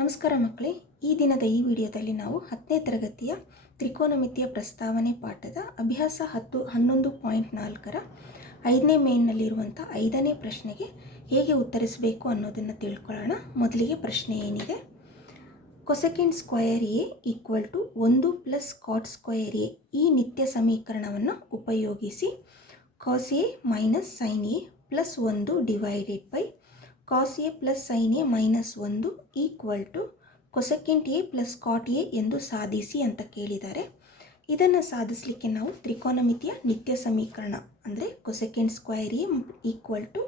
ನಮಸ್ಕಾರ ಮಕ್ಕಳೇ, ಈ ದಿನದ ಈ ವಿಡಿಯೋದಲ್ಲಿ ನಾವು 10ನೇ ತರಗತಿಯ ತ್ರಿಕೋನಮಿತಿಯ ಪ್ರಸ್ತಾವನೆ ಪಾಠದ ಅಭ್ಯಾಸ 11.4ರ 5ನೇ ಮೇನ್ನಲ್ಲಿರುವಂಥ 5ನೇ ಪ್ರಶ್ನೆಗೆ ಹೇಗೆ ಉತ್ತರಿಸಬೇಕು ಅನ್ನೋದನ್ನು ತಿಳ್ಕೊಳ್ಳೋಣ. ಮೊದಲಿಗೆ ಪ್ರಶ್ನೆ ಏನಿದೆ, cosecant square A equal to 1 plus cot square A ಈ ನಿತ್ಯ ಸಮೀಕರಣವನ್ನು ಉಪಯೋಗಿಸಿ cos A minus sine A plus 1 divided by cos A plus sine A minus 1 equal to cosecant A plus cot A ಎಂದು ಸಾಧಿಸಿ ಅಂತ ಕೇಳಿದ್ದಾರೆ. ಇದನ್ನು ಸಾಧಿಸಲಿಕ್ಕೆ ನಾವು ತ್ರಿಕೋನಮಿತಿಯ ನಿತ್ಯ ಸಮೀಕರಣ ಅಂದರೆ cosecant square A equal to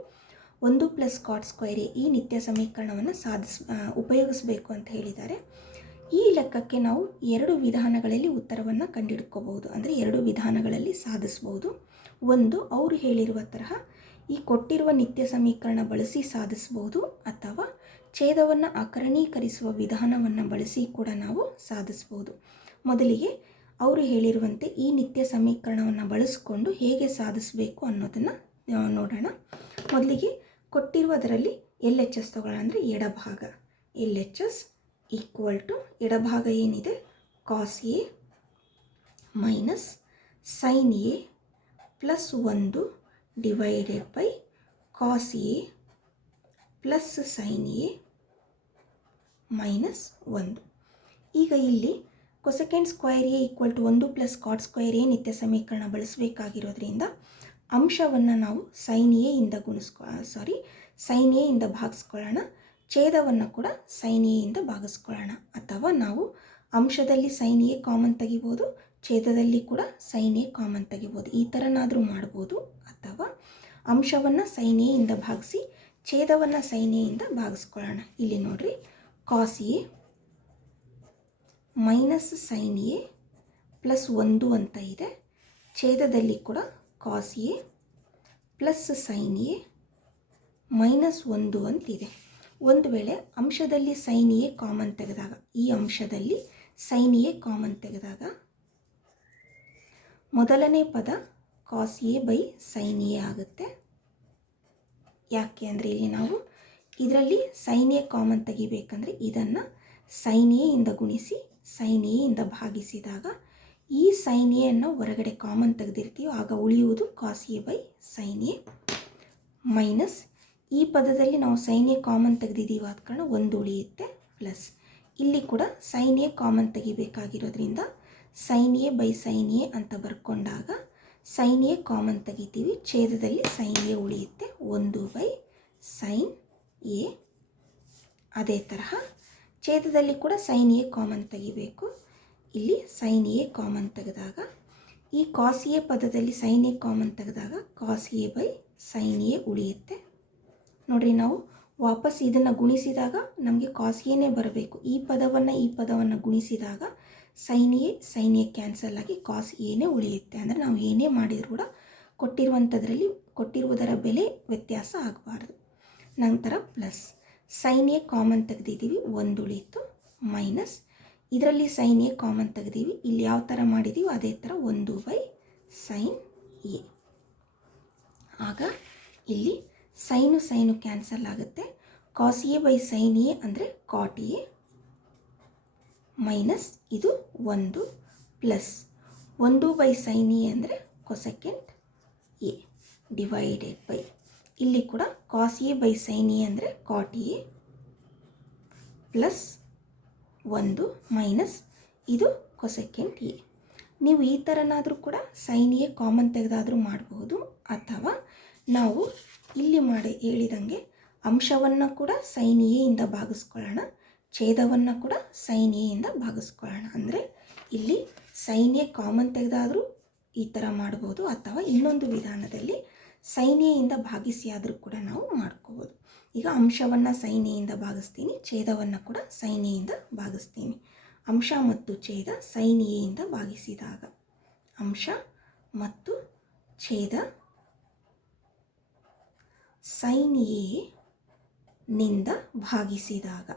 1 plus cot square A ಈ ನಿತ್ಯ ಸಮೀಕರಣವನ್ನು ಉಪಯೋಗಿಸಬೇಕು ಅಂತ ಹೇಳಿದ್ದಾರೆ. ಈ ಲೆಕ್ಕಕ್ಕೆ ನಾವು ಎರಡು ವಿಧಾನಗಳಲ್ಲಿ ಉತ್ತರವನ್ನು ಕಂಡುಹಿಡ್ಕೋಬಹುದು, ಅಂದರೆ ಎರಡು ವಿಧಾನಗಳಲ್ಲಿ ಸಾಧಿಸ್ಬೋದು. ಒಂದು, ಅವರು ಹೇಳಿರುವ ತರಹ ಈ ಕೊಟ್ಟಿರುವ ನಿತ್ಯ ಸಮೀಕರಣ ಬಳಸಿ ಸಾಧಿಸಬಹುದು, ಅಥವಾ ಛೇದವನ್ನು ಅಕರಣೀಕರಿಸುವ ವಿಧಾನವನ್ನು ಬಳಸಿ ಕೂಡ ನಾವು ಸಾಧಿಸಬಹುದು. ಮೊದಲಿಗೆ ಅವರು ಹೇಳಿರುವಂತೆ ಈ ನಿತ್ಯ ಸಮೀಕರಣವನ್ನು ಬಳಸಿಕೊಂಡು ಹೇಗೆ ಸಾಧಿಸಬೇಕು ಅನ್ನೋದನ್ನು ನೋಡೋಣ. ಮೊದಲಿಗೆ ಕೊಟ್ಟಿರುವುದರಲ್ಲಿ ಎಲ್ ಎಚ್ ಎಸ್ ತಗೊಳ್ಳೋಣ, ಅಂದರೆ ಎಡಭಾಗ. L H S equal to ಎಡಭಾಗ ಏನಿದೆ cos A minus sine A plus 1 divided by cos A plus sine A minus 1. ಈಗ ಇಲ್ಲಿ cosecant square A equal to 1 plus cot square A ನಿತ್ಯ ಸಮೀಕರಣ ಬಳಸಬೇಕಾಗಿರೋದ್ರಿಂದ ಅಂಶವನ್ನು ನಾವು ಸೈನ್ ಎ ಇಂದ ಭಾಗಿಸ್ಕೊಳ್ಳೋಣ, ಛೇದವನ್ನು ಕೂಡ ಸೈನ್ ಎ ಇಂದ ಭಾಗಿಸ್ಕೊಳ್ಳೋಣ. ಅಥವಾ ನಾವು ಅಂಶದಲ್ಲಿ ಸೈನ್ ಎ ಕಾಮನ್ ತೆಗಿಬೋದು, ಛೇದದಲ್ಲಿ ಕೂಡ ಸೈನ್ ಎ ಕಾಮನ್ ತೆಗಿಬೋದು, ಈ ಥರನಾದರೂ ಮಾಡ್ಬೋದು. ಅಥವಾ ಅಂಶವನ್ನು ಸೈನ್ ಎ ಇಂದ ಭಾಗಿಸಿ ಛೇದವನ್ನು ಸೈನ್ ಎ ಇಂದ ಭಾಗಿಸ್ಕೊಳ್ಳೋಣ. ಇಲ್ಲಿ ನೋಡ್ರಿ, cos A minus sine A plus 1 ಅಂತ ಇದೆ, ಛೇದದಲ್ಲಿ ಕೂಡ cos A plus sine A minus 1 ಅಂತಿದೆ. ಒಂದು ವೇಳೆ ಅಂಶದಲ್ಲಿ ಸೈನ್ ಎ ಕಾಮನ್ ತೆಗೆದಾಗ, ಈ ಅಂಶದಲ್ಲಿ ಸೈನ್ ಎ ಕಾಮನ್ ತೆಗೆದಾಗ ಮೊದಲನೇ ಪದ cos A by sine A ಆಗುತ್ತೆ. ಯಾಕೆ ಅಂದರೆ ಇಲ್ಲಿ ನಾವು ಇದರಲ್ಲಿ ಸೈನ್ ಎ ಕಾಮನ್ ತೆಗಿಬೇಕಂದ್ರೆ ಇದನ್ನು ಸೈನ್ ಎ ಇಂದ ಗುಣಿಸಿ ಸೈನ್ ಎ ಇಂದ ಭಾಗಿಸಿದಾಗ ಈ ಸೈನ್ ಎ ಅನ್ನು ಹೊರಗಡೆ ಕಾಮನ್ ತೆಗೆದಿರ್ತೀವಿ, ಆಗ ಉಳಿಯುವುದು cos A by sine A minus ಈ ಪದದಲ್ಲಿ ನಾವು ಸೈನ್ ಎ ಕಾಮನ್ ತೆಗೆದಿದ್ದೀವಿ ಆದ ಕಾರಣ 1 ಉಳಿಯುತ್ತೆ, ಪ್ಲಸ್ ಇಲ್ಲಿ ಕೂಡ ಸೈನ್ ಎ ಕಾಮನ್ ತೆಗಿಬೇಕಾಗಿರೋದ್ರಿಂದ sine A by sine A ಅಂತ ಬರ್ಕೊಂಡಾಗ ಸೈನ್ ಎ ಕಾಮನ್ ತೆಗಿತೀವಿ, ಛೇದದಲ್ಲಿ ಸೈನ್ ಎ ಉಳಿಯುತ್ತೆ, 1 ಬೈ ಸೈನ್ ಎ. ಅದೇ ತರಹ ಛೇದದಲ್ಲಿ ಕೂಡ ಸೈನ್ ಎ ಕಾಮನ್ ತೆಗಿಬೇಕು, ಇಲ್ಲಿ ಸೈನ್ ಎ ಕಾಮನ್ ತೆಗೆದಾಗ ಈ ಕಾಸ್ ಎ ಪದದಲ್ಲಿ ಸೈನ್ ಎ ಕಾಮನ್ ತೆಗೆದಾಗ cos A by sine A ಉಳಿಯುತ್ತೆ. ನೋಡಿರಿ, ನಾವು ವಾಪಸ್ ಇದನ್ನು ಗುಣಿಸಿದಾಗ ನಮಗೆ ಕಾಸ್ ಎನೇ ಬರಬೇಕು, ಈ ಪದವನ್ನು ಗುಣಿಸಿದಾಗ ಸೈನ್ ಎ ಕ್ಯಾನ್ಸಲ್ ಆಗಿ ಕಾಸ್ ಎನೇ ಉಳಿಯುತ್ತೆ. ಅಂದರೆ ನಾವು ಏನೇ ಮಾಡಿದರೂ ಕೂಡ ಕೊಟ್ಟಿರುವುದರ ಬೆಲೆ ವ್ಯತ್ಯಾಸ ಆಗಬಾರ್ದು. ನಂತರ ಪ್ಲಸ್ ಸೈನ್ ಎ ಕಾಮನ್ ತೆಗೆದಿದ್ದೀವಿ, 1 ಉಳಿಯಿತು, ಮೈನಸ್ ಇದರಲ್ಲಿ ಸೈನ್ ಎ ಕಾಮನ್ ತೆಗೆದೀವಿ, ಇಲ್ಲಿ ಯಾವ ಥರ ಮಾಡಿದ್ದೀವಿ ಅದೇ ಥರ 1 ಬೈ ಸೈನ್ ಎ. ಆಗ ಇಲ್ಲಿ ಸೈನು ಕ್ಯಾನ್ಸಲ್ ಆಗುತ್ತೆ, cos A by sine A ಅಂದರೆ ಕಾಟ್ ಎ ಮೈನಸ್ ಇದು 1 ಪ್ಲಸ್ 1 ಬೈ ಸೈನ್ ಎ ಅಂದರೆ ಕೊಸೆಕೆಂಟ್ ಎ ಡಿವೈಡೆಡ್ ಬೈ ಇಲ್ಲಿ ಕೂಡ cos A by sine A ಅಂದರೆ ಕಾಟ್ ಎ ಪ್ಲಸ್ 1 ಮೈನಸ್ ಇದು ಕೊಸೆಕೆಂಟ್ ಎ. ನೀವು ಈ ಥರನಾದರೂ ಕೂಡ ಸೈನ್ ಎ ಕಾಮನ್ ತೆಗೆದಾದರೂ ಮಾಡಬಹುದು, ಅಥವಾ ನಾವು ಇಲ್ಲಿ ಹೇಳಿದಂಗೆ ಅಂಶವನ್ನು ಕೂಡ ಸೈನ್ ಎ ಇಂದ ಭಾಗಿಸ್ಕೊಳ್ಳೋಣ, ಛೇದವನ್ನು ಕೂಡ ಸೈನ್ ಎ ಇಂದ ಭಾಗಿಸ್ಕೊಳ್ಳೋಣ. ಅಂದರೆ ಇಲ್ಲಿ ಸೈನ್ ಎ ಕಾಮನ್ ತೆಗೆದಾದರೂ ಈ ಥರ ಮಾಡ್ಬೋದು, ಅಥವಾ ಇನ್ನೊಂದು ವಿಧಾನದಲ್ಲಿ ಸೈನ್ ಎ ಇಂದ ಭಾಗಿಸಿ ಆದರೂ ಕೂಡ ನಾವು ಮಾಡ್ಕೋಬೋದು. ಈಗ ಅಂಶವನ್ನು ಸೈನ್ ಎ ಇಂದ ಭಾಗಿಸ್ತೀನಿ, ಛೇದವನ್ನು ಕೂಡ ಸೈನ್ ಎ ಇಂದ ಭಾಗಿಸ್ತೀನಿ. ಅಂಶ ಮತ್ತು ಛೇದ ಸೈನ್ ಎ ಇಂದ ಭಾಗಿಸಿದಾಗ, ಅಂಶ ಮತ್ತು ಛೇದ ಸೈನ್ ಎ ನಿಂದ ಭಾಗಿಸಿದಾಗ,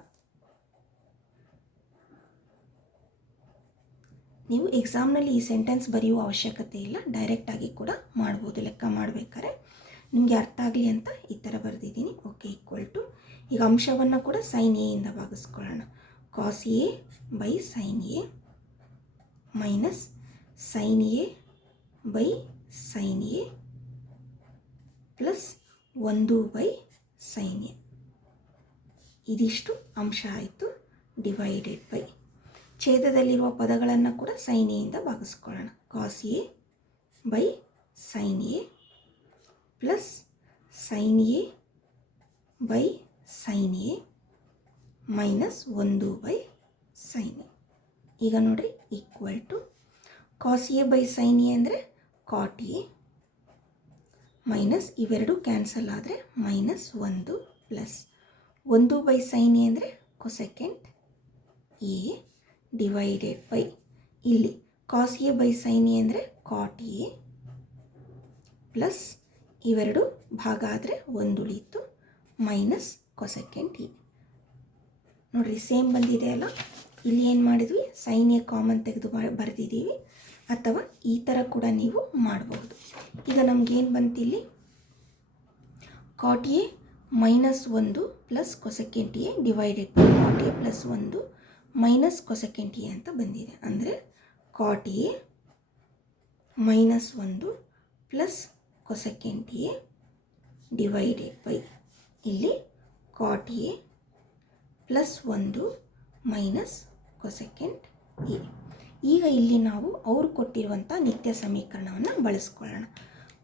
ನೀವು ಎಕ್ಸಾಮ್ನಲ್ಲಿ ಈ ಸೆಂಟೆನ್ಸ್ ಬರೆಯುವ ಅವಶ್ಯಕತೆ ಇಲ್ಲ, ಡೈರೆಕ್ಟಾಗಿ ಕೂಡ ಮಾಡ್ಬೋದು. ಲೆಕ್ಕ ಮಾಡಬೇಕಾದ್ರೆ ನಿಮಗೆ ಅರ್ಥ ಆಗಲಿ ಅಂತ ಈ ಥರ ಬರೆದಿದ್ದೀನಿ. ಓಕೆ, ಈಕ್ವಲ್ ಟು ಈಗ ಅಂಶವನ್ನು ಕೂಡ ಸೈನ್ ಎ ಇಂದ ಭಾಗಿಸ್ಕೊಳ್ಳೋಣ. Cos A by sine A minus sine A by sine A plus 1 by sine A. ಇದಿಷ್ಟು ಅಂಶ ಆಯಿತು. ಡಿವೈಡೆಡ್ ಬೈ ಛೇದದಲ್ಲಿರುವ ಪದಗಳನ್ನು ಕೂಡ ಸೈನ್ ಎಯಿಂದ ಭಾಗಿಸ್ಕೊಳ್ಳೋಣ. Cos A by sine A plus sine A by sine A minus 1 by sine A. ಈಗ ನೋಡಿರಿ equal to cos A by sine A ಅಂದರೆ ಕಾಟ್ ಎ ಮೈನಸ್ ಇವೆರಡು ಕ್ಯಾನ್ಸಲ್ ಆದರೆ minus 1 plus 1 by sine A ಅಂದರೆ cosecant A divided by ಇಲ್ಲಿ cos A by sine A ಅಂದರೆ cot A plus ಇವೆರಡು ಭಾಗ ಆದರೆ 1 ಉಳೀತು ಮೈನಸ್ ಕೊಸೆಕೆಂಟ್ ಎ. ನೋಡಿರಿ ಸೇಮ್ ಬಂದಿದೆ ಅಲ್ಲ. ಇಲ್ಲಿ ಏನು ಮಾಡಿದ್ವಿ, ಸೈನ್ ಎ ಕಾಮನ್ ತೆಗೆದು ಬರೆದಿದ್ದೀವಿ. ಅಥವಾ ಈ ಥರ ಕೂಡ ನೀವು ಮಾಡಬಹುದು. ಈಗ ನಮಗೇನು ಬಂತು ಇಲ್ಲಿ, cot A minus 1 plus cosecant A divided by cot A plus 1 minus cosecant A ಅಂತ ಬಂದಿದೆ. ಅಂದರೆ cot A minus 1 plus cosecant A divided by ಇಲ್ಲಿ cot A plus 1 minus cosecant A. ಈಗ ಇಲ್ಲಿ ನಾವು ಅವ್ರು ಕೊಟ್ಟಿರುವಂಥ ನಿತ್ಯ ಸಮೀಕರಣವನ್ನು ಬಳಸ್ಕೊಳ್ಳೋಣ.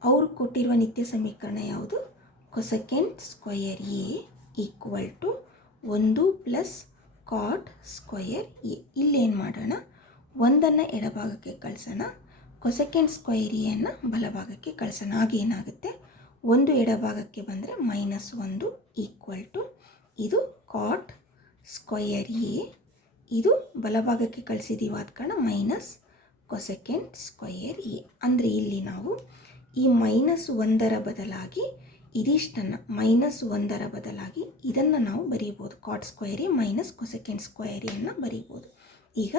ಅವ್ರು ಕೊಟ್ಟಿರುವ ನಿತ್ಯ ಸಮೀಕರಣ ಯಾವುದು? Cosecant square A equal to 1 plus cot square A. ಇಲ್ಲೇನು ಮಾಡೋಣ, 1 ಎಡಭಾಗಕ್ಕೆ ಕಳಿಸೋಣ, ಕೊಸೆಕೆಂಟ್ ಸ್ಕ್ವಯರ್ ಎಯನ್ನು ಬಲಭಾಗಕ್ಕೆ ಕಳಿಸೋಣ. ಆಗೇನಾಗುತ್ತೆ, 1 ಎಡಭಾಗಕ್ಕೆ ಬಂದರೆ ಮೈನಸ್ 1 ಈಕ್ವಲ್ ಟು ಇದು ಕಾಟ್ ಸ್ಕ್ವಯರ್ ಎ, ಇದು ಬಲಭಾಗಕ್ಕೆ ಕಳಿಸಿದ್ದೀವಿ ಆದ ಕಾರಣ ಮೈನಸ್ ಕೊಸೆಕೆಂಟ್ ಸ್ಕ್ವಯರ್ ಎ. ಅಂದರೆ ಇಲ್ಲಿ ನಾವು ಈ ಮೈನಸ್ 1 ಬದಲಾಗಿ ಇದಿಷ್ಟನ್ನು ಮೈನಸ್ 1 ಬದಲಾಗಿ ಇದನ್ನು ನಾವು ಬರೀಬೋದು. Cot square A minus cosecant square ಎನ್ನು ಬರೀಬೋದು. ಈಗ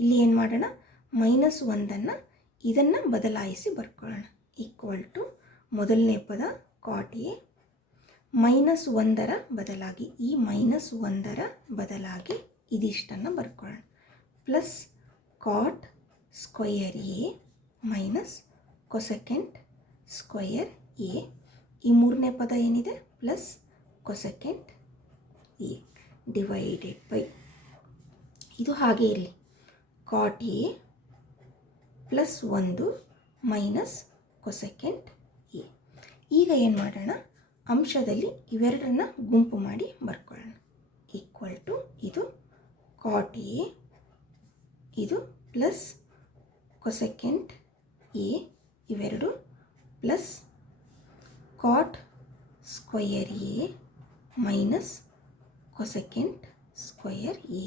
ಇಲ್ಲಿ ಏನು ಮಾಡೋಣ, ಮೈನಸ್ 1 ಇದನ್ನು ಬದಲಾಯಿಸಿ ಬರ್ಕೊಳ್ಳೋಣ. ಈಕ್ವಲ್ ಟು ಮೊದಲನೇ ಪದ ಕಾಟ್ ಎ ಮೈನಸ್ 1 ಬದಲಾಗಿ ಈ ಮೈನಸ್ 1 ಬದಲಾಗಿ ಇದಿಷ್ಟನ್ನು ಬರ್ಕೊಳ್ಳೋಣ plus cot square A minus cosecant square A. ಈ ಮೂರನೇ ಪದ ಏನಿದೆ plus cosecant A divided by ಇದು ಹಾಗೆ ಇರಲಿ cot A plus 1 minus cosecant A. ಈಗ ಏನು ಮಾಡೋಣ, ಅಂಶದಲ್ಲಿ ಇವೆರಡನ್ನು ಗುಂಪು ಮಾಡಿ ಬರ್ಕೊಳ್ಳೋಣ. ಈಕ್ವಲ್ ಟು ಇದು ಕಾಟ್ ಎ ಇದು ಪ್ಲಸ್ ಕೊಸೆಕೆಂಟ್ ಎ ಇವೆರಡು plus cot square A minus cosecant square A.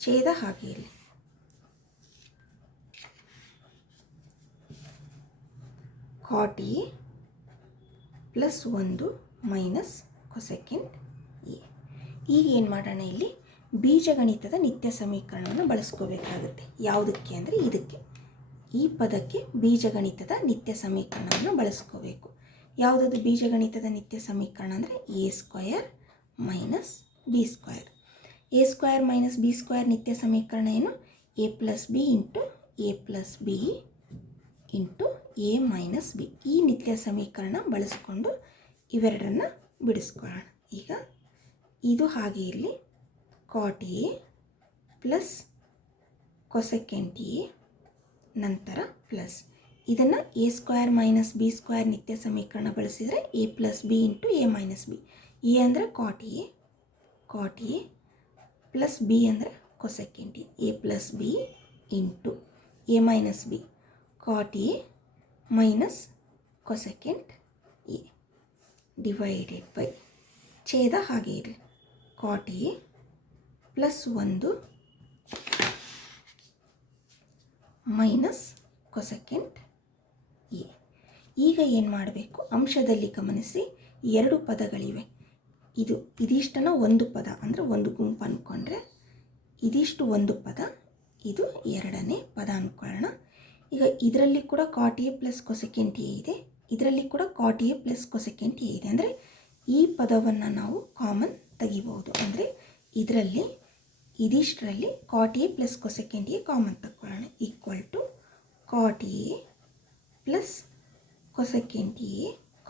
ಛೇದ ಹಾಗೆ ಇರಲಿ. Cot A plus 1 minus cosecant A. ಈಗ ಏನು ಮಾಡೋಣ, ಇಲ್ಲಿ ಬೀಜಗಣಿತದ ನಿತ್ಯ ಸಮೀಕರಣವನ್ನು ಬಳಸ್ಕೋಬೇಕಾಗುತ್ತೆ. ಯಾವುದಕ್ಕೆ ಅಂದರೆ ಇದಕ್ಕೆ, ಈ ಪದಕ್ಕೆ ಬೀಜಗಣಿತದ ನಿತ್ಯ ಸಮೀಕರಣವನ್ನು ಬಳಸ್ಕೋಬೇಕು. ಯಾವುದದು ಬೀಜಗಣಿತದ ನಿತ್ಯ ಸಮೀಕರಣ ಅಂದರೆ A square minus B square. A square minus B square ನಿತ್ಯ ಸಮೀಕರಣ ಏನು, A plus B into A plus B into A minus B. ಈ ನಿತ್ಯ ಸಮೀಕರಣ ಬಳಸ್ಕೊಂಡು ಇವೆರಡನ್ನು ಬಿಡಿಸ್ಕೊಳ್ಳೋಣ. ಈಗ ಇದು ಹಾಗೆ ಇರಲಿ, cot A plus cosecant A ನಂತರ ಪ್ಲಸ್ ಇದನ್ನು A square minus B square ನಿತ್ಯ ಸಮೀಕರಣ ಬಳಸಿದರೆ A plus B into A minus B. A ಅಂದರೆ ಕಾಟ್ ಎ ಪ್ಲಸ್ ಬಿ ಅಂದರೆ cosecant A plus B into A minus B cot A minus cosecant A divided by ಛೇದ ಹಾಗೆ ಇರಲಿ cot A plus 1 minus cosecant A. ಈಗ ಏನು ಮಾಡಬೇಕು, ಅಂಶದಲ್ಲಿ ಗಮನಿಸಿ ಎರಡು ಪದಗಳಿವೆ. ಇದಿಷ್ಟನ್ನು ಒಂದು ಪದ ಅಂದರೆ ಒಂದು ಗುಂಪು ಅಂದ್ಕೊಂಡ್ರೆ ಇದಿಷ್ಟು ಒಂದು ಪದ, ಇದು ಎರಡನೇ ಪದ ಅಂದ್ಕೊಳ್ಳೋಣ. ಈಗ ಇದರಲ್ಲಿ ಕೂಡ cot A plus cosecant A ಇದೆ, ಇದರಲ್ಲಿ ಕೂಡ cot A plus cosecant A ಇದೆ. ಅಂದರೆ ಈ ಪದವನ್ನು ನಾವು ಕಾಮನ್ ತೆಗಿಬಹುದು. ಅಂದರೆ ಇದರಲ್ಲಿ ಇದಿಷ್ಟರಲ್ಲಿ cot A plus cosecant A common ತಗೊಳ್ಳೋಣ. Equal to cot A plus cosecant A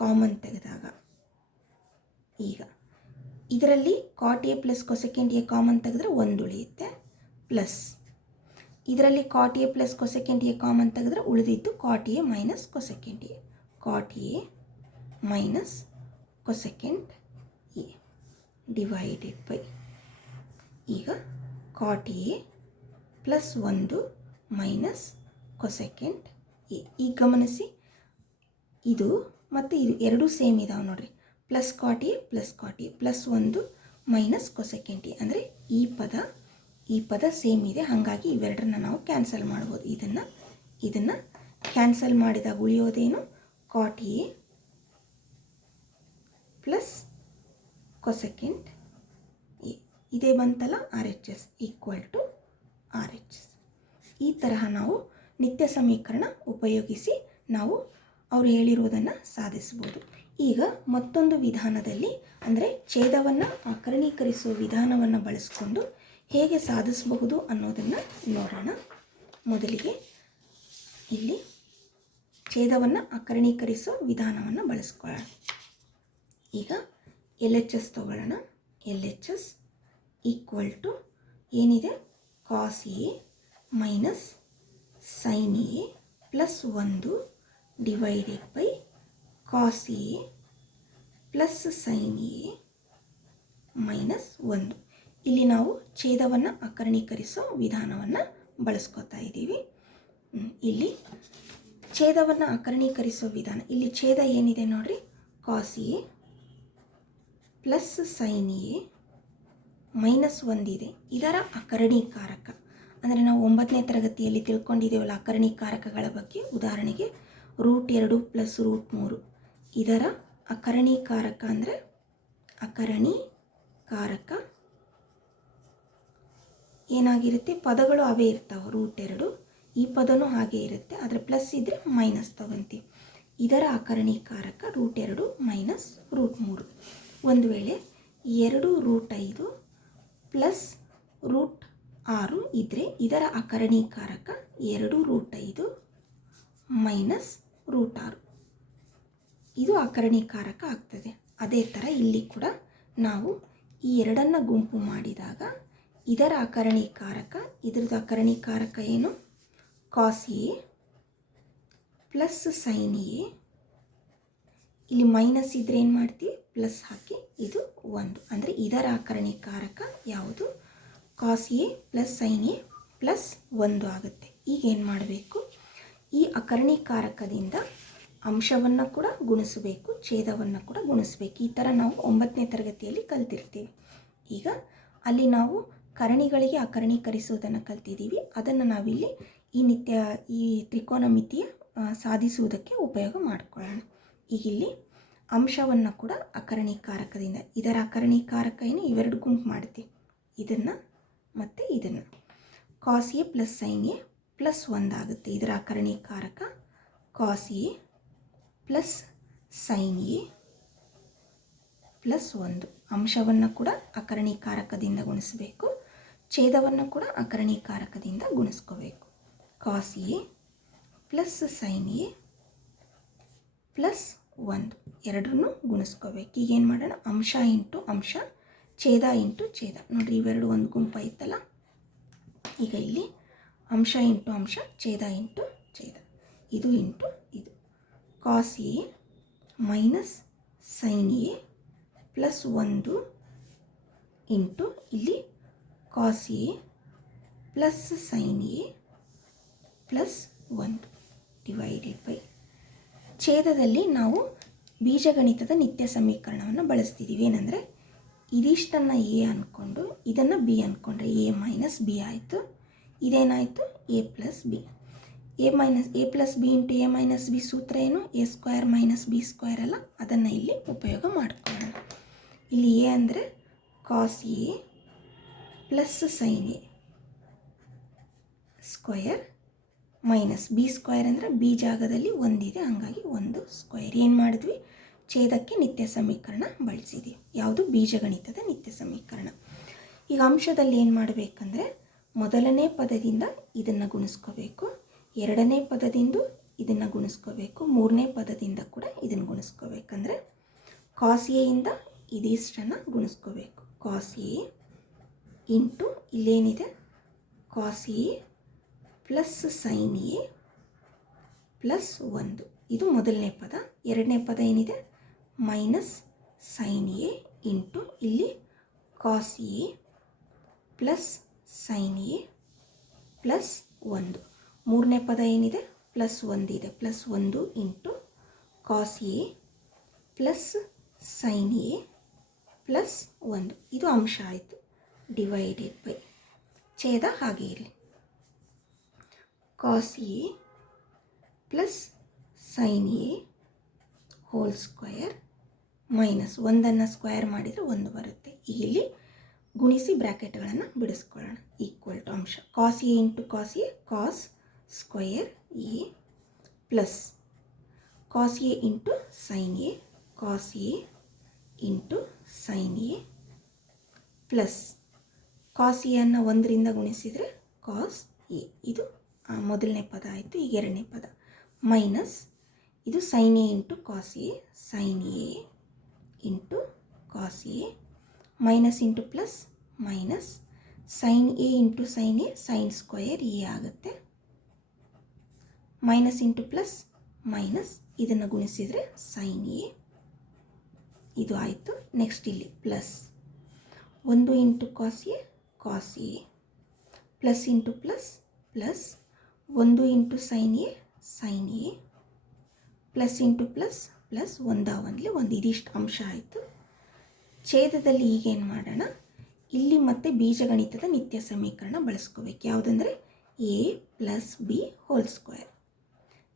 common ತೆಗೆದಾಗ ಈಗ ಇದರಲ್ಲಿ cot A plus cosecant A common ತೆಗೆದ್ರೆ 1 ಉಳಿಯುತ್ತೆ, ಪ್ಲಸ್ ಇದರಲ್ಲಿ cot A plus cosecant A common ತೆಗೆದ್ರೆ ಉಳಿದಿದ್ದು cot A minus cosecant A, cot A minus cosecant A divided by ಈಗ cot A plus 1 minus cosecant A. ಈಗ ಗಮನಿಸಿ, ಇದು ಮತ್ತು ಇದು ಎರಡೂ ಸೇಮ್ ಇದಾವೆ ನೋಡಿರಿ. Plus cot A plus 1 minus cosecant A ಅಂದರೆ ಈ ಪದ ಸೇಮ್ ಇದೆ. ಹಾಗಾಗಿ ಇವೆರಡನ್ನ ನಾವು ಕ್ಯಾನ್ಸಲ್ ಮಾಡ್ಬೋದು. ಇದನ್ನು ಕ್ಯಾನ್ಸಲ್ ಮಾಡಿದಾಗ ಉಳಿಯೋದೇನು cot A plus cosecant A. ಇದೇ ಬಂತಲ್ಲ RHS ಈಕ್ವಲ್ ಟು RHS. ಈ ತರಹ ನಾವು ನಿತ್ಯ ಸಮೀಕರಣ ಉಪಯೋಗಿಸಿ ನಾವು ಅವರು ಹೇಳಿರುವುದನ್ನು ಸಾಧಿಸ್ಬೋದು. ಈಗ ಮತ್ತೊಂದು ವಿಧಾನದಲ್ಲಿ ಅಂದರೆ ಛೇದವನ್ನು ಅಕರ್ಣೀಕರಿಸುವ ವಿಧಾನವನ್ನು ಬಳಸಿಕೊಂಡು ಹೇಗೆ ಸಾಧಿಸಬಹುದು ಅನ್ನೋದನ್ನು ನೋಡೋಣ. ಮೊದಲಿಗೆ ಇಲ್ಲಿ ಛೇದವನ್ನು ಅಕರ್ಣೀಕರಿಸೋ ವಿಧಾನವನ್ನು ಬಳಸ್ಕೊಳ್ಳೋಣ. ಈಗ LHS ತಗೊಳ್ಳೋಣ. LHS ಈಕ್ವಲ್ ಟು ಏನಿದೆ cos A minus sine A plus 1 divided by cos A plus sine A minus 1. ಇಲ್ಲಿ ನಾವು ಛೇದವನ್ನು ಅಕರ್ಣೀಕರಿಸೋ ವಿಧಾನವನ್ನು ಬಳಸ್ಕೊತಾ ಇದ್ದೀವಿ. ಇಲ್ಲಿ ಛೇದವನ್ನು ಅಕರ್ಣೀಕರಿಸೋ ವಿಧಾನ, ಇಲ್ಲಿ ಛೇದ ಏನಿದೆ ನೋಡಿರಿ, cos A plus sine A minus 1 ಇದೆ. ಇದರ ಅಕರ್ಣೀಕಾರಕ ಅಂದರೆ ನಾವು 9ನೇ ತರಗತಿಯಲ್ಲಿ ತಿಳ್ಕೊಂಡಿದ್ದೇವಲ್ಲ ಅಕರ್ಣೀಕಾರಕಗಳ ಬಗ್ಗೆ. ಉದಾಹರಣೆಗೆ √2 ಪ್ಲಸ್ √3 ಇದರ ಅಕರ್ಣೀಕಾರಕ ಅಂದರೆ ಅಕರ್ಣೀಕಾರಕ ಏನಾಗಿರುತ್ತೆ, ಪದಗಳು ಅವೇ ಇರ್ತಾವೆ. √2 ಈ ಪದನೂ ಹಾಗೆ ಇರುತ್ತೆ, ಆದರೆ ಪ್ಲಸ್ ಇದ್ದರೆ ಮೈನಸ್ ತಗೊಂತೀವಿ. ಇದರ ಅಕರ್ಣೀಕಾರಕ √2 ಮೈನಸ್ √3. ಒಂದು ವೇಳೆ 2√5 ಪ್ಲಸ್ √6 ಇದ್ದರೆ ಇದರ ಅಕರ್ಣೀಕಾರಕ 2√5 ಮೈನಸ್ √6. ಇದು ಅಕರ್ಣೀಕಾರಕ ಆಗ್ತದೆ. ಅದೇ ಥರ ಇಲ್ಲಿ ಕೂಡ ನಾವು ಈ ಎರಡನ್ನು ಗುಂಪು ಮಾಡಿದಾಗ ಇದರ ಅಕರ್ಣೀಕಾರಕ, ಇದ್ರದ್ದು ಅಕರ್ಣೀಕಾರಕ ಏನು cos A plus sine A. ಇಲ್ಲಿ ಮೈನಸ್ ಇದ್ರೆ ಏನು ಮಾಡ್ತೀವಿ, ಪ್ಲಸ್ ಹಾಕಿ ಇದು 1 ಅಂದರೆ ಇದರ ಅಕರ್ಣೀಕಾರಕ ಯಾವುದು cos A plus sine A plus 1 ಆಗುತ್ತೆ. ಈಗ ಏನು ಮಾಡಬೇಕು, ಈ ಅಕರ್ಣೀಕಾರಕದಿಂದ ಅಂಶವನ್ನು ಕೂಡ ಗುಣಿಸಬೇಕು, ಛೇದವನ್ನು ಕೂಡ ಗುಣಿಸಬೇಕು. ಈ ಥರ ನಾವು 9ನೇ ತರಗತಿಯಲ್ಲಿ ಕಲ್ತಿರ್ತೀವಿ. ಈಗ ಅಲ್ಲಿ ನಾವು ಕರ್ಣಿಗಳಿಗೆ ಅಕರ್ಣೀಕರಿಸುವುದನ್ನು ಕಲ್ತಿದ್ದೀವಿ. ಅದನ್ನು ನಾವಿಲ್ಲಿ ಈ ತ್ರಿಕೋನಮಿತಿಯ ಸಾಧಿಸುವುದಕ್ಕೆ ಉಪಯೋಗ ಮಾಡಿಕೊಳ್ಳೋಣ. ಈಗ ಇಲ್ಲಿ ಅಂಶವನ್ನು ಕೂಡ ಅಕರ್ಣೀಕಾರಕದಿಂದ, ಇದರ ಅಕರ್ಣೀಕಾರಕ ಏನು, ಇವೆರಡು ಗುಂಪು ಮಾಡ್ತೀವಿ, ಇದನ್ನು ಮತ್ತು ಇದನ್ನು. Cos A plus sine A plus 1 ಆಗುತ್ತೆ. ಇದರ ಅಕರ್ಣೀಕಾರಕ cos A plus sine A plus 1. ಅಂಶವನ್ನು ಕೂಡ ಅಕರ್ಣೀಕಾರಕದಿಂದ ಗುಣಿಸಬೇಕು, ಛೇದವನ್ನು ಕೂಡ ಅಕರ್ಣೀಕಾರಕದಿಂದ ಗುಣಿಸ್ಕೋಬೇಕು. Cos A plus sine A plus 1 ಎರಡನ್ನೂ ಗುಣಿಸ್ಕೋಬೇಕು. ಈಗ ಏನು ಮಾಡೋಣ, ಅಂಶ ಇಂಟು ಅಂಶ, ಛೇದ ಇಂಟು ಛೇದ. ನೋಡಿರಿ ಇವೆರಡು ಒಂದು ಗುಂಪು ಐತಲ್ಲ. ಈಗ ಇಲ್ಲಿ ಅಂಶ ಇಂಟು ಅಂಶ, ಛೇದ ಇಂಟು ಛೇದ, ಇದು ಇಂಟು ಇದು. Cos A minus sine A plus 1 into ಇಲ್ಲಿ cos A plus sine A plus 1 divided by ಛೇದದಲ್ಲಿ ನಾವು ಬೀಜಗಣಿತದ ನಿತ್ಯ ಸಮೀಕರಣವನ್ನು ಬಳಸ್ತಿದ್ದೀವಿ. ಏನಂದರೆ ಇದಿಷ್ಟನ್ನು ಎ ಅಂದ್ಕೊಂಡು ಇದನ್ನು ಬಿ ಅಂದ್ಕೊಂಡ್ರೆ ಎ ಮೈನಸ್ ಬಿ ಆಯಿತು. ಇದೇನಾಯಿತು A plus B. A plus B into A minus B ಸೂತ್ರ ಏನು, A square minus B square ಅಲ್ಲ. ಅದನ್ನು ಇಲ್ಲಿ ಉಪಯೋಗ ಮಾಡ್ಕೊಳ್ಳೋಣ. ಇಲ್ಲಿ ಎ ಅಂದರೆ cos A plus sine A square minus B square ಅಂದರೆ ಬಿ ಜಾಗದಲ್ಲಿ ಒಂದಿದೆ, ಹಾಗಾಗಿ 1 ಸ್ಕ್ವೇರ್. ಏನು ಮಾಡಿದ್ವಿ, ಛೇದಕ್ಕೆ ನಿತ್ಯ ಸಮೀಕರಣ ಬಳಸಿದ್ವಿ. ಯಾವುದು, ಬೀಜಗಣಿತದ ನಿತ್ಯ ಸಮೀಕರಣ. ಈಗ ಅಂಶದಲ್ಲಿ ಏನು ಮಾಡಬೇಕಂದ್ರೆ ಮೊದಲನೇ ಪದದಿಂದ ಇದನ್ನು ಗುಣಿಸ್ಕೋಬೇಕು, ಎರಡನೇ ಪದದಿಂದ ಇದನ್ನು ಗುಣಿಸ್ಕೋಬೇಕು, ಮೂರನೇ ಪದದಿಂದ ಕೂಡ ಇದನ್ನು ಗುಣಿಸ್ಕೋಬೇಕಂದ್ರೆ ಕಾಸ್ ಎಯಿಂದ ಇದಿಷ್ಟನ್ನು ಗುಣಿಸ್ಕೋಬೇಕು. ಕಾಸ್ ಎ ಇಂಟು ಇಲ್ಲೇನಿದೆ cos A plus sine A plus 1, ಇದು ಮೊದಲನೇ ಪದ. ಎರಡನೇ ಪದ ಏನಿದೆ ಮೈನಸ್ ಸೈನ್ ಎ ಇಂಟು ಇಲ್ಲಿ cos A plus sine A plus 1. ಮೂರನೇ ಪದ ಏನಿದೆ ಪ್ಲಸ್ 1 ಇದೆ, plus 1 into cos A plus sine A plus 1. ಇದು ಅಂಶ ಆಯಿತು. ಡಿವೈಡೆಡ್ ಬೈ ಛೇದ ಹಾಗೆ ಇರಲಿ. Cos A plus sine A whole square minus 1 square ಮಾಡಿದರೆ 1 ಬರುತ್ತೆ. ಈಗ ಇಲ್ಲಿ ಗುಣಿಸಿ ಬ್ರ್ಯಾಕೆಟ್ಗಳನ್ನು ಬಿಡಿಸ್ಕೊಳ್ಳೋಣ. ಈಕ್ವಲ್ ಟು ಅಂಶ cos A into cos A cos square A plus cos A into sine A cos A into sine A plus cos A ಅನ್ನು 1ರಿಂದ ಗುಣಿಸಿದರೆ cos A, ಇದು ಮೊದಲನೇ ಪದ ಆಯಿತು. ಈಗ ಎರಡನೇ ಪದ ಮೈನಸ್ ಇದು sine A into cos A sine A into cos A minus into plus minus sine A into sine A sine square A ಆಗುತ್ತೆ. ಮೈನಸ್ ಇಂಟು ಪ್ಲಸ್ ಮೈನಸ್ ಇದನ್ನು ಗುಣಿಸಿದರೆ ಸೈನ್ ಎ, ಇದು ಆಯಿತು. ನೆಕ್ಸ್ಟ್ ಇಲ್ಲಿ plus 1 into cos A plus into plus plus 1 into sine A plus into plus plus 1 ಇದಿಷ್ಟು ಅಂಶ ಆಯಿತು. ಛೇದದಲ್ಲಿ ಈಗೇನು ಮಾಡೋಣ, ಇಲ್ಲಿ ಮತ್ತೆ ಬೀಜಗಣಿತದ ನಿತ್ಯ ಸಮೀಕರಣ ಬಳಸ್ಕೋಬೇಕು. ಯಾವುದಂದರೆ A plus B whole square.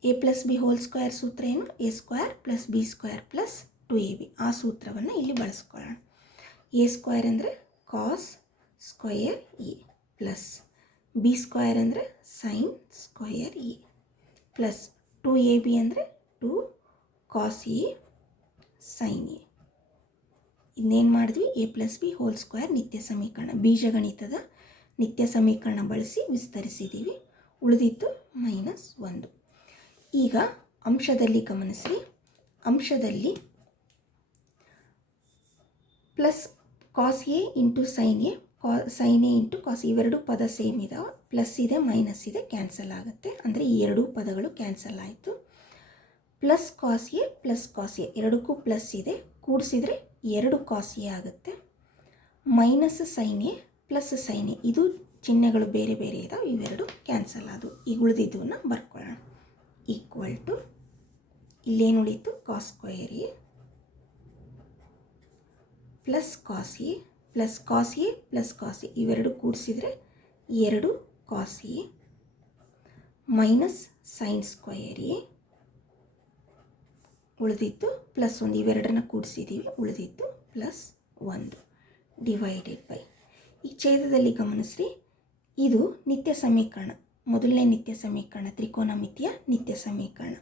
A plus B whole square ಸೂತ್ರ ಏನು, A square plus B square plus 2ab. ಆ ಸೂತ್ರವನ್ನು ಇಲ್ಲಿ ಬಳಸ್ಕೊಳ್ಳೋಣ. ಎ ಸ್ಕ್ವೇರ್ ಅಂದರೆ cos square A plus B square ಅಂದರೆ sine square A plus 2ab ಅಂದರೆ 2 ಕಾಸ್ ಎ ಸೈನ್ ಎ. ಇನ್ನೇನು ಮಾಡಿದ್ವಿ, A plus B whole square ನಿತ್ಯ ಸಮೀಕರಣ ಬೀಜಗಣಿತದ ನಿತ್ಯ ಸಮೀಕರಣ ಬಳಸಿ ವಿಸ್ತರಿಸಿದ್ದೀವಿ. ಉಳಿದಿದ್ದು -1. ಈಗ ಅಂಶದಲ್ಲಿ ಗಮನಿಸಿ, ಅಂಶದಲ್ಲಿ plus cos A into sine A into cos ಇವೆರಡು ಪದ ಸೇಮ್ ಇದಾವೆ. ಪ್ಲಸ್ ಇದೆ ಮೈನಸ್ ಇದೆ ಕ್ಯಾನ್ಸಲ್ ಆಗುತ್ತೆ, ಅಂದರೆ ಈ ಎರಡೂ ಪದಗಳು ಕ್ಯಾನ್ಸಲ್ ಆಯಿತು. ಪ್ಲಸ್ ಕಾಸ್ ಎ ಎರಡಕ್ಕೂ ಪ್ಲಸ್ ಇದೆ, ಕೂಡಿಸಿದರೆ 2 ಕಾಸ್ ಎ ಆಗುತ್ತೆ. Minus sine A plus sine A, ಇದು ಚಿಹ್ನೆಗಳು ಬೇರೆ ಬೇರೆ ಇದಾವೆ, ಇವೆರಡು ಕ್ಯಾನ್ಸಲ್ ಆದವು. ಈಗ ಉಳಿದಿದ್ದನ್ನು ಬರ್ಕೊಳ್ಳೋಣ. ಈಕ್ವಲ್ ಟು ಇಲ್ಲೇನು ಉಳೀತು, cos square A plus cos A plus cos A plus cos A, ಇವೆರಡು ಕೂಡಿಸಿದರೆ 2 cos A minus sine square A, ಉಳಿದಿತ್ತು ಪ್ಲಸ್ 1, ಇವೆರಡನ್ನ ಕೂಡಿಸಿದ್ದೀವಿ, ಉಳಿದಿತ್ತು ಪ್ಲಸ್ 1 ಡಿವೈಡೆಡ್ ಬೈ. ಈ ಛೇದದಲ್ಲಿ ಗಮನಿಸ್ರಿ, ಇದು ನಿತ್ಯ ಸಮೀಕರಣ, ಮೊದಲನೇ ನಿತ್ಯ ಸಮೀಕರಣ, ತ್ರಿಕೋನಮಿತಿಯ ನಿತ್ಯ ಸಮೀಕರಣ.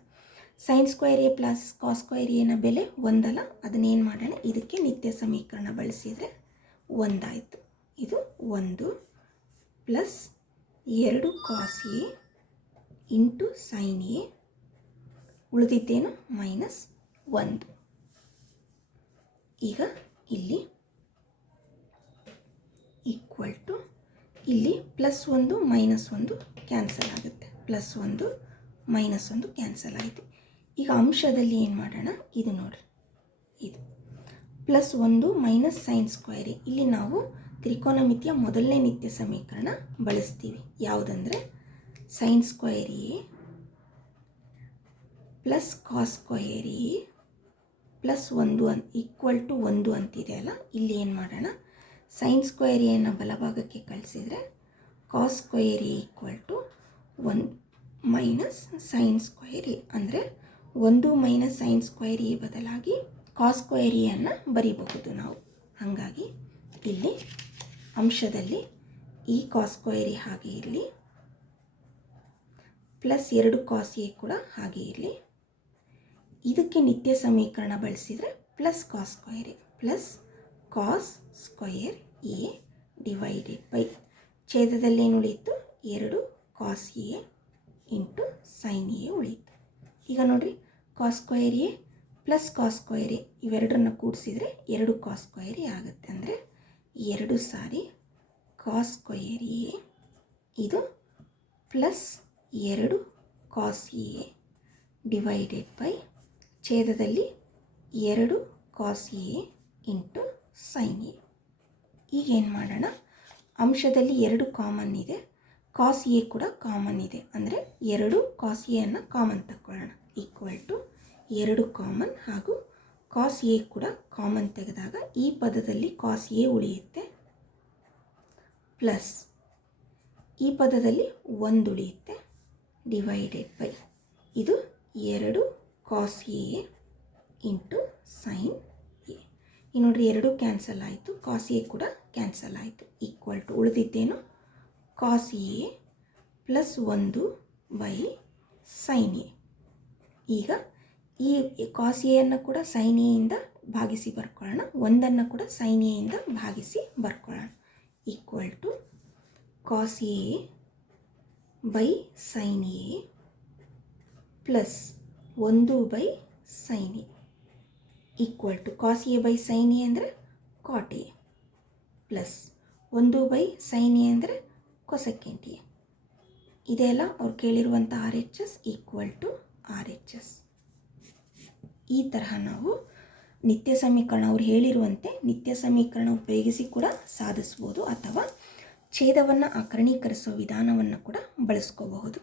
Sine square A plus cos square ಎನ ಬೆಲೆ 1 ಅಲ್ಲ, ಅದನ್ನೇನು ಮಾಡೋಣ, ಇದಕ್ಕೆ ನಿತ್ಯ ಸಮೀಕರಣ ಬಳಸಿದರೆ 1 ಆಯಿತು. ಇದು 1 plus 2 cos A into sine A, ಉಳಿದಿದ್ದೇನು -1. ಈಗ ಇಲ್ಲಿ ಈಕ್ವಲ್ ಟು ಇಲ್ಲಿ ಪ್ಲಸ್ 1 -1 ಕ್ಯಾನ್ಸಲ್ ಆಗುತ್ತೆ, ಪ್ಲಸ್ 1 -1 ಕ್ಯಾನ್ಸಲ್ ಆಯಿತು. ಈಗ ಅಂಶದಲ್ಲಿ ಏನು ಮಾಡೋಣ, ಇದು ನೋಡಿರಿ, ಇದು plus 1 minus sine square A. ಇಲ್ಲಿ ನಾವು ತ್ರಿಕೋನಮಿತಿಯ ಮೊದಲನೇ ನಿತ್ಯ ಸಮೀಕರಣ ಬಳಸ್ತೀವಿ. ಯಾವುದಂದರೆ sine square A plus cos square A plus 1 equal to 1 ಅಂತಿದೆ ಅಲ್ಲ, ಇಲ್ಲಿ ಏನು ಮಾಡೋಣ, ಸೈನ್ ಸ್ಕ್ವಯರ್ ಎನ ಬಲಭಾಗಕ್ಕೆ ಕಳಿಸಿದರೆ cos square A equal to 1 minus sine square A, ಅಂದರೆ 1 ಮೈನಸ್ ಸೈನ್ ಸ್ಕ್ವಯರ್ ಎ ಬದಲಾಗಿ ಕಾಸ್ ಸ್ಕ್ವಯರ್ ಎ ಅನ್ನು ಬರೀಬಹುದು ನಾವು. ಹಾಗಾಗಿ ಇಲ್ಲಿ ಅಂಶದಲ್ಲಿ ಈ ಕಾಸ್ ಸ್ಕ್ವಯರ್ ಎ ಹಾಗೆ ಇರಲಿ, ಪ್ಲಸ್ 2 ಕಾಸ್ ಎ ಕೂಡ ಹಾಗೆ ಇರಲಿ. ಇದಕ್ಕೆ ನಿತ್ಯ ಸಮೀಕರಣ ಬಳಸಿದರೆ plus cos square A plus cos square A divided by ಛೇದದಲ್ಲಿ ಏನು ಉಳಿಯಿತು 2 cos A into sine A ಉಳಿಯಿತು. ಈಗ ನೋಡಿರಿ cos square A plus cos square A ಇವೆರಡನ್ನು ಕೂಡಿಸಿದರೆ 2 ಕಾಸ್ ಸ್ಕ್ವಯರ್ ಎ ಆಗುತ್ತೆ. ಅಂದರೆ 2 ಸಾರಿ ಕಾಸ್ ಸ್ಕ್ವಯರ್ ಎ ಇದು plus 2 cos A divided by ಛೇದದಲ್ಲಿ 2 cos A into sine A. ಈಗೇನು ಮಾಡೋಣ, ಅಂಶದಲ್ಲಿ 2 ಕಾಮನ್ ಇದೆ, ಕಾಸ್ ಎ ಕೂಡ ಕಾಮನ್ ಇದೆ. ಅಂದರೆ 2 ಕಾಸ್ ಎ ಅನ್ನು ಕಾಮನ್ ತಗೊಳ್ಳೋಣ. ಈಕ್ವಲ್ ಟು 2 ಕಾಮನ್ ಹಾಗೂ ಕಾಸ್ ಎ ಕೂಡ ಕಾಮನ್ ತೆಗೆದಾಗ ಈ ಪದದಲ್ಲಿ ಕಾಸ್ ಎ ಉಳಿಯುತ್ತೆ, ಪ್ಲಸ್ ಈ ಪದದಲ್ಲಿ 1 ಉಳಿಯುತ್ತೆ ಡಿವೈಡೆಡ್ ಬೈ ಇದು 2 cos A into sine A. ಈ ನೋಡಿರಿ 2 ಕ್ಯಾನ್ಸಲ್ ಆಯಿತು, ಕಾಸ್ ಎ ಕೂಡ ಕ್ಯಾನ್ಸಲ್ ಆಯಿತು. ಈಕ್ವಲ್ ಟು ಉಳಿದಿದ್ದೇನು cos A plus 1 by sine A. ಈಗ ಈ ಕಾಸ್ ಎಯನ್ನು ಕೂಡ ಸೈನ್ ಎಯಿಂದ ಭಾಗಿಸಿ ಬರ್ಕೊಳ್ಳೋಣ, 1 ಕೂಡ ಸೈನ್ ಎಯಿಂದ ಭಾಗಿಸಿ ಬರ್ಕೊಳ್ಳೋಣ. Equal to cos A by sine A plus 1 by sine A equal to cos A by sine A ಅಂದರೆ cot A plus 1 by sine A ಅಂದರೆ ಕೊಸೆಕೆಂಟ್ ಎ. ಇದೆಲ್ಲ ಅವ್ರು ಕೇಳಿರುವಂಥ R H S equal to R H S. ಈ ತರಹ ನಾವು ನಿತ್ಯ ಸಮೀಕರಣ ಅವ್ರು ಹೇಳಿರುವಂತೆ ನಿತ್ಯ ಸಮೀಕರಣ ಉಪಯೋಗಿಸಿ ಕೂಡ ಸಾಧಿಸ್ಬೋದು, ಅಥವಾ ಛೇದವನ್ನು ಆಕರ್ಣೀಕರಿಸೋ ವಿಧಾನವನ್ನು ಕೂಡ ಬಳಸ್ಕೋಬಹುದು.